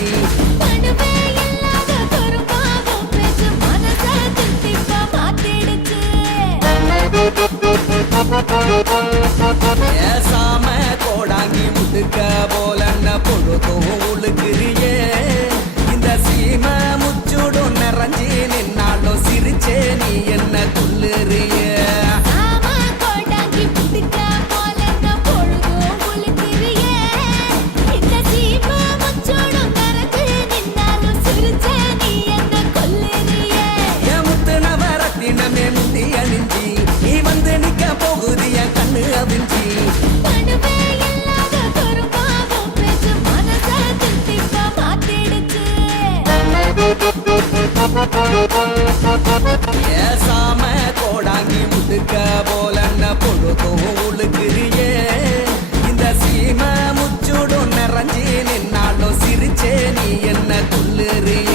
அணிஞ்சி ஏசாம கோடாங்கி முட்டுக்க போலன்ன பொழுதும் உழுக்கிறியே இந்த சீம முச்சுடும் நிறைஞ்சி நின்னாலும் சிரிச்சே நீ என்ன துள்ளுறிய நீ வந்து நிக்க போகுது என் கண்ணு அவிஞ்சி ஏசாம கோடாங்கி முட்டுக்க போலன்ன பொழுதும் உழுக்கிறியே இந்த சீம முச்சுடும் நிறைஞ்சி நின்னாலும் சிரிச்சே நீ என்ன துள்ளுறிய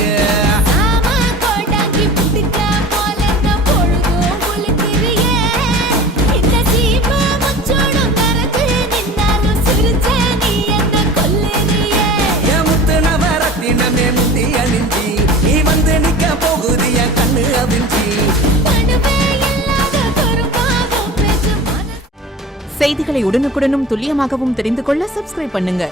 நீ வந்து நிக்க போகுது என் கண்ணு அவிஞ்சி செய்திகளை உடனுக்குடனும் துல்லியமாகவும் தெரிந்து கொள்ள சப்ஸ்கிரைப் பண்ணுங்க.